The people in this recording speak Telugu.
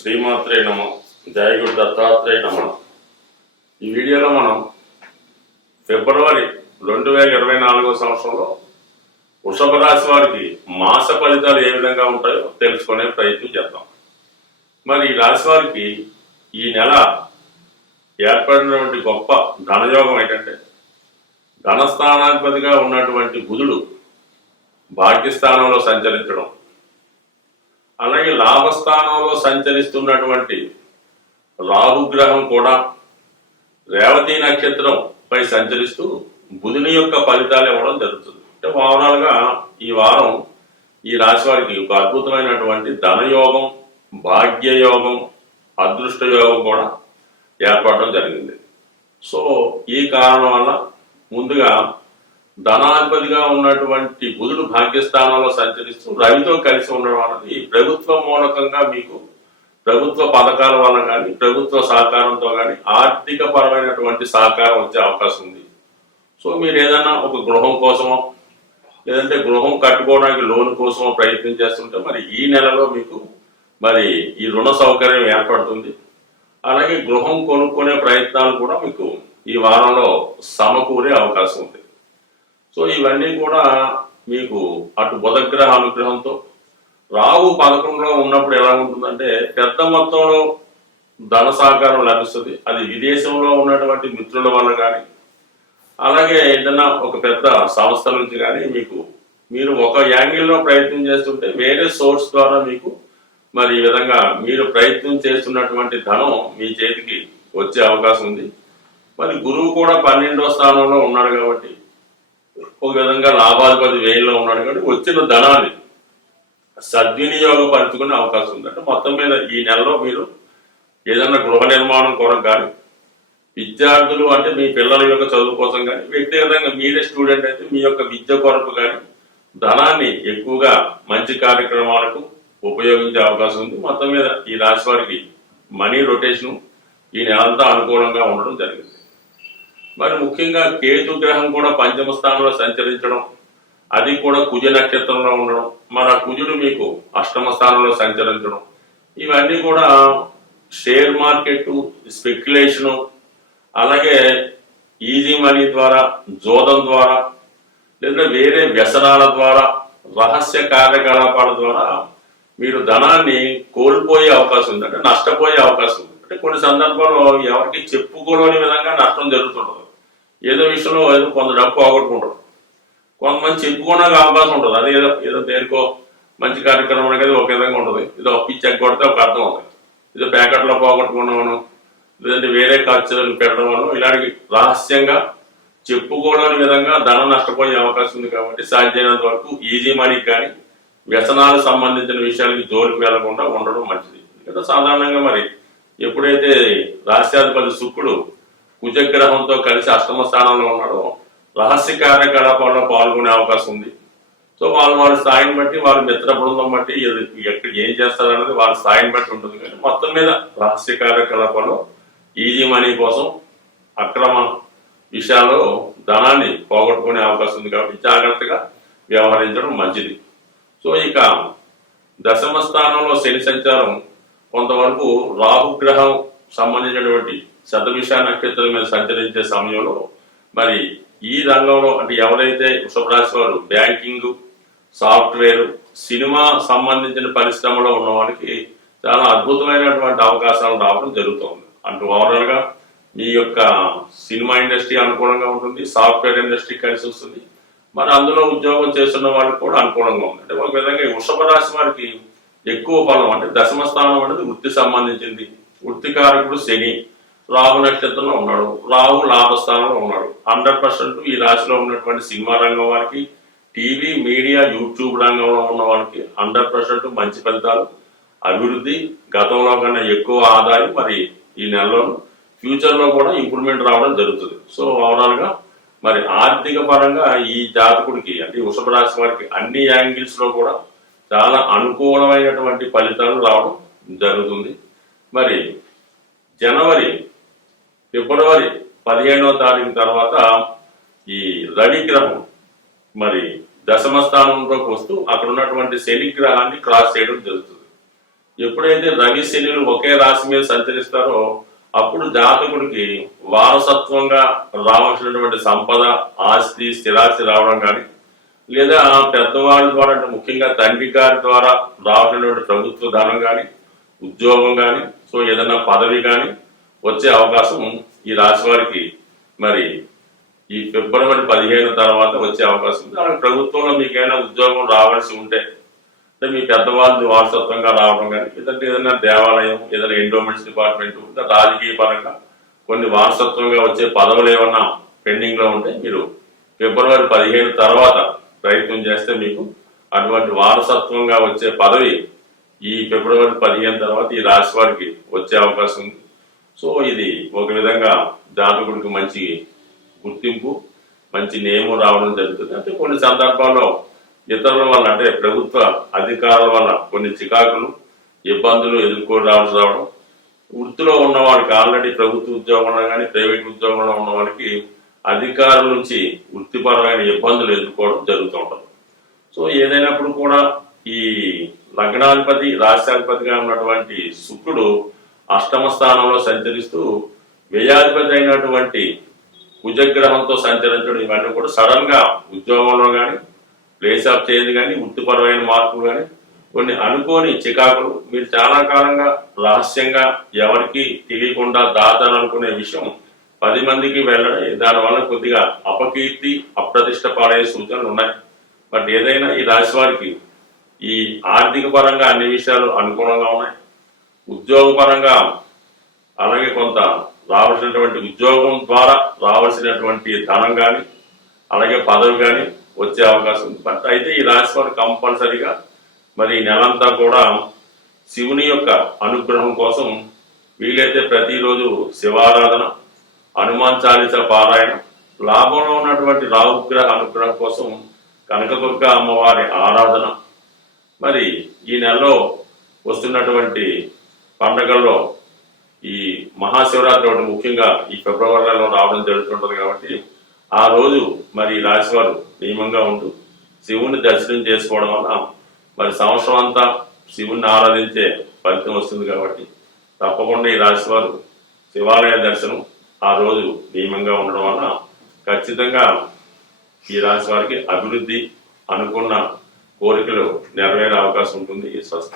శ్రీమాత్రే నమ. జయ గురు దత్తాత్రేయ నమ. ఈ వీడియోలో మనం ఫిబ్రవరి 2024 సంవత్సరంలో వృషభ రాశి వారికి మాస ఫలితాలు ఏ విధంగా ఉంటాయో తెలుసుకునే ప్రయత్నం చేద్దాం. మరి ఈ రాశి వారికి ఈ నెల ఏర్పడినటువంటి గొప్ప ధనయోగం ఏంటంటే, ధనస్థానాధిపతిగా ఉన్నటువంటి బుధుడు భాగ్యస్థానంలో సంచరించడం, అలాగే లాభస్థానంలో సంచరిస్తున్నటువంటి రాహుగ్రహం కూడా రేవతి నక్షత్రం పై సంచరిస్తూ బుధుని యొక్క ఫలితాలు ఇవ్వడం జరుగుతుంది. అంటే ఓవరాల్గా ఈ వారం ఈ రాశి వారికి ఒక అద్భుతమైనటువంటి ధనయోగం, భాగ్యయోగం, అదృష్ట యోగం కూడా ఏర్పడడం జరిగింది. సో ఈ కారణం వల్ల ముందుగా ధనాధిపతిగా ఉన్నటువంటి బుధుడు భాగ్యస్థానంలో సంచరిస్తూ రవితో కలిసి ఉండడం అనేది ప్రభుత్వ మూలకంగా మీకు ప్రభుత్వ పథకాల వల్ల కానీ ప్రభుత్వ సహకారంతో కానీ ఆర్థిక పరమైనటువంటి సహకారం వచ్చే అవకాశం ఉంది. సో మీరు ఏదైనా ఒక గృహం కోసమో లేదంటే గృహం కట్టుకోవడానికి లోన్ కోసమో ప్రయత్నం చేస్తుంటే మరి ఈ నెలలో మీకు మరి ఈ రుణ సౌకర్యం ఏర్పడుతుంది. అలాగే గృహం కొనుక్కునే ప్రయత్నాలు కూడా మీకు ఈ వారంలో సమకూరే అవకాశం ఉంది. సో ఇవన్నీ కూడా మీకు అటు బుధగ్రహ అనుగ్రహంతో, రాహు 11లో ఉన్నప్పుడు ఎలా ఉంటుందంటే పెద్ద మొత్తంలో ధన సహకారం లభిస్తుంది. అది విదేశంలో ఉన్నటువంటి మిత్రుల వల్ల కానీ అలాగే ఏదైనా ఒక పెద్ద సంస్థ నుంచి కానీ మీరు ఒక యాంగిల్లో ప్రయత్నం చేస్తుంటే వేరే సోర్స్ ద్వారా మీకు మరి ఈ విధంగా మీరు ప్రయత్నం చేస్తున్నటువంటి ధనం మీ చేతికి వచ్చే అవకాశం ఉంది. మరి గురువు కూడా 12వ స్థానంలో ఉన్నాడు కాబట్టి ఒక విధంగా లాభాధిపతి వ్యయంలో ఉన్నాడు కాబట్టి వచ్చిన ధనాన్ని సద్వినియోగపరుచుకునే అవకాశం ఉంది. అంటే మొత్తం మీద ఈ నెలలో మీరు ఏదైనా గృహ నిర్మాణం కొరకు కానీ, విద్యార్థులు అంటే మీ పిల్లల యొక్క చదువు కోసం కానీ, వ్యక్తిగతంగా మీరే స్టూడెంట్ అయితే మీ యొక్క విద్య కొరకు కానీ ధనాన్ని ఎక్కువగా మంచి కార్యక్రమాలకు ఉపయోగించే అవకాశం ఉంది. మొత్తం మీద ఈ రాశి వారికి మనీ రొటేషన్ ఈ నెలంతా అనుకూలంగా ఉండడం జరిగింది. మరి ముఖ్యంగా కేతు గ్రహం కూడా 5వ స్థానంలో సంచరించడం, అది కూడా కుజ నక్షత్రంలో ఉండడం, మన కుజుడు మీకు 8వ స్థానంలో సంచరించడం, ఇవన్నీ కూడా షేర్ మార్కెట్ స్పెక్యులేషను, అలాగే ఈజీ మనీ ద్వారా, జోదం ద్వారా, లేదా వేరే వ్యసనాల ద్వారా, రహస్య కార్యకలాపాల ద్వారా మీరు ధనాన్ని కోల్పోయే అవకాశం ఉంది. అంటే నష్టపోయే అవకాశం ఉంది. అంటే కొన్ని సందర్భాల్లో ఎవరికి చెప్పుకోలేని విధంగా నష్టం జరుగుతుంటుంది. ఏదో విషయంలో ఏదో కొంత డబ్బు పోగొట్టుకుంటారు, కొంతమంది చెప్పుకోవడానికి అవకాశం ఉంటుంది. అది ఏదో దేనికో మంచి కార్యక్రమం అనేది ఒక విధంగా ఉంటుంది. ఏదో పిచ్చి ఎగ్గొడితే ఒక అర్థం అవుతుంది. ఏదో ప్యాకెట్లో పోగొట్టుకున్నామను, లేదంటే వేరే ఖర్చులను పెట్టడం ఇలాంటి రహస్యంగా చెప్పుకోలేని విధంగా ధనం నష్టపోయే అవకాశం ఉంది. కాబట్టి సాధ్యమైనంత వరకు ఈజీ మనీకి కానీ వ్యసనాలకు సంబంధించిన విషయాలకి జోలికి వెళ్లకుండా ఉండడం మంచిది. ఎందుకంటే సాధారణంగా మరి ఎప్పుడైతే రాష్ట్రాధిపతి శుక్రుడు కుజగ్రహంతో కలిసి 8వ స్థానంలో ఉన్నాడో రహస్య కార్యకలాపాల్లో పాల్గొనే అవకాశం ఉంది. సో వాళ్ళ స్థాయిని బట్టి, వాళ్ళ మిత్ర బృందం బట్టి ఎక్కడ ఏం చేస్తారనేది వాళ్ళ స్థాయిని బట్టి ఉంటుంది. కానీ మొత్తం మీద రహస్య కార్యకలాపాల్లో ఈజీ మనీ కోసం అక్రమ విషయాల్లో ధనాన్ని పోగొట్టుకునే అవకాశం ఉంది. కాబట్టి జాగ్రత్తగా వ్యవహరించడం మంచిది. సో ఇక 10వ స్థానంలో శని సంచారం కొంతవరకు రాహుగ్రహం సంబంధించినటువంటి శతభిష నక్షత్రం మీద సంచరించే సమయంలో మరి ఈ రంగంలో అంటే ఎవరైతే వృషభ రాశి వారు బ్యాంకింగ్, సాఫ్ట్వేర్, సినిమా సంబంధించిన పరిశ్రమలో ఉన్న వాళ్ళకి చాలా అద్భుతమైనటువంటి అవకాశాలు రావడం జరుగుతుంది. అంటే ఓవరాల్గా మీ యొక్క సినిమా ఇండస్ట్రీ అనుకూలంగా ఉంటుంది, సాఫ్ట్వేర్ ఇండస్ట్రీ కలిసి వస్తుంది. మరి అందులో ఉద్యోగం చేస్తున్న వాళ్ళకి కూడా అనుకూలంగా ఉంది. అంటే ఒక విధంగా వృషభ రాశి వారికి ఎక్కువ ఫలం అంటే 10వ స్థానం అనేది వృత్తి సంబంధించింది. వృత్తికారకుడు శని రాహు నక్షత్రంలో ఉన్నాడు, రాహు లాభస్థానంలో ఉన్నాడు. 100% ఈ రాశిలో ఉన్నటువంటి సినిమా రంగం వారికి, టీవీ, మీడియా, యూట్యూబ్ రంగంలో ఉన్న వాళ్ళకి 100% మంచి ఫలితాలు, అభివృద్ధి, గతంలో కన్నా ఎక్కువ ఆదాయం మరి ఈ నెలలో ఫ్యూచర్లో కూడా ఇంప్రూవ్మెంట్ రావడం జరుగుతుంది. సో ఓవరాల్గా మరి ఆర్థిక పరంగా ఈ జాతకుడికి అంటే వృషభ రాశి వారికి అన్ని యాంగిల్స్ లో కూడా చాలా అనుకూలమైనటువంటి ఫలితాలు రావడం జరుగుతుంది. మరి జనవరి, ఫిబ్రవరి 15వ తారీఖు తర్వాత ఈ రవి గ్రహం మరి 10వ స్థానంలోకి వస్తూ అక్కడ ఉన్నటువంటి శని గ్రహాన్ని క్రాస్ చేయడం జరుగుతుంది. ఎప్పుడైతే రవి శనులు ఒకే రాశి మీద సంచరిస్తారో అప్పుడు జాతకుడికి వారసత్వంగా రావాల్సినటువంటి సంపద, ఆస్తి, స్థిరాస్తి రావడం కానీ, లేదా పెద్దవాళ్ళ ద్వారా అంటే ముఖ్యంగా తండ్రి గారి ద్వారా రావాల్సినటువంటి ప్రభుత్వ ధనం కానీ, ఉద్యోగం కానీ, సో ఏదైనా పదవి కానీ వచ్చే అవకాశం ఈ రాశి వారికి మరి ఈ ఫిబ్రవరి 15 తర్వాత వచ్చే అవకాశం ఉంది. అలాగే ప్రభుత్వంలో మీకైనా ఉద్యోగం రావాల్సి ఉంటే అంటే మీ పెద్దవాళ్ళు వారసత్వంగా రావడం కానీ, లేదంటే ఏదైనా దేవాలయం, ఏదైనా ఎండోమెంట్స్ డిపార్ట్మెంట్, రాజకీయ పరంగా కొన్ని వారసత్వంగా వచ్చే పదవులు ఏమన్నా పెండింగ్ లో ఉంటే మీరు ఫిబ్రవరి 15 తర్వాత ప్రయత్నం చేస్తే మీకు అటువంటి వారసత్వంగా వచ్చే పదవి ఈ ఫిబ్రవరి 15 తర్వాత ఈ రాశి వారికి వచ్చే అవకాశం ఉంది. సో ఇది ఒక విధంగా జాతకుడికి మంచి గుర్తింపు, మంచి నేము రావడం జరుగుతుంది. అంటే కొన్ని సందర్భాల్లో ఇతరుల వల్ల అంటే ప్రభుత్వ అధికారుల వల్ల కొన్ని చికాకులు, ఇబ్బందులు ఎదుర్కొని రావడం, వృత్తిలో ఉన్న వాళ్ళకి ఆల్రెడీ ప్రభుత్వ ఉద్యోగంలో కానీ ప్రైవేట్ ఉద్యోగంలో ఉన్న వాళ్ళకి అధికారుల నుంచి వృత్తిపరమైన ఇబ్బందులు ఎదుర్కోవడం జరుగుతూ ఉంటుంది. సో ఏదైనప్పుడు కూడా ఈ లగ్నాధిపతి, రాష్ట్రాధిపతిగా ఉన్నటువంటి శుక్రుడు అష్టమ స్థానంలో సంచరిస్తూ వ్యయాధిపతి అయినటువంటి కుజగ్రహంతో సంచరించడం ఇవన్నీ కూడా సడన్ గా ఉద్యోగంలో కానీ, ప్లేస్ ఆఫ్ చేంజ్ కానీ, వృత్తిపరమైన మార్పులు కానీ, కొన్ని అనుకోని చికాకులు, మీరు చాలా కాలంగా రహస్యంగా ఎవరికి తెలియకుండా దాచాలనుకునే విషయం 10 మందికి వెళ్ళడం, దానివల్ల కొద్దిగా అపకీర్తి, అప్రతిష్ట పాడయ్యే సూచనలు ఉన్నాయి. బట్ ఏదైనా ఈ రాశి వారికి ఈ ఆర్థిక పరంగా అన్ని విషయాలు అనుకూలంగా ఉన్నాయి. ఉద్యోగ పరంగా అలాగే కొంత రావాల్సినటువంటి ఉద్యోగం ద్వారా రావాల్సినటువంటి ధనం కానీ, అలాగే పదవి కానీ వచ్చే అవకాశం ఉంది. బట్ అయితే ఈ రాశి వారు కంపల్సరిగా మరి నెలంతా కూడా శివుని యొక్క అనుగ్రహం కోసం వీలైతే ప్రతిరోజు శివారాధన, హనుమాన్ చాలీస పారాయణ, లాభంలో ఉన్నటువంటి రాహుగ్రహ అనుగ్రహం కోసం కనకదుర్గ అమ్మవారి ఆరాధన, మరి ఈ నెలలో వస్తున్నటువంటి పండగల్లో ఈ మహాశివరాత్రి ఒకటి ముఖ్యంగా ఈ ఫిబ్రవరిలో రావడం జరుగుతుంటుంది. కాబట్టి ఆ రోజు మరి ఈ రాశి వారు నియమంగా ఉంటూ శివుని దర్శనం చేసుకోవడం వల్ల మరి సంవత్సరం అంతా శివుణ్ణి ఆరాధించే ఫలితం వస్తుంది. కాబట్టి తప్పకుండా ఈ రాశి వారు శివాలయ దర్శనం ఆ రోజు నియమంగా ఉండడం వల్ల ఖచ్చితంగా ఈ రాశి వారికి అభివృద్ధి, అనుకున్న కోరికలు నెరవేరే అవకాశం ఉంటుంది. ఈ స్వస్థ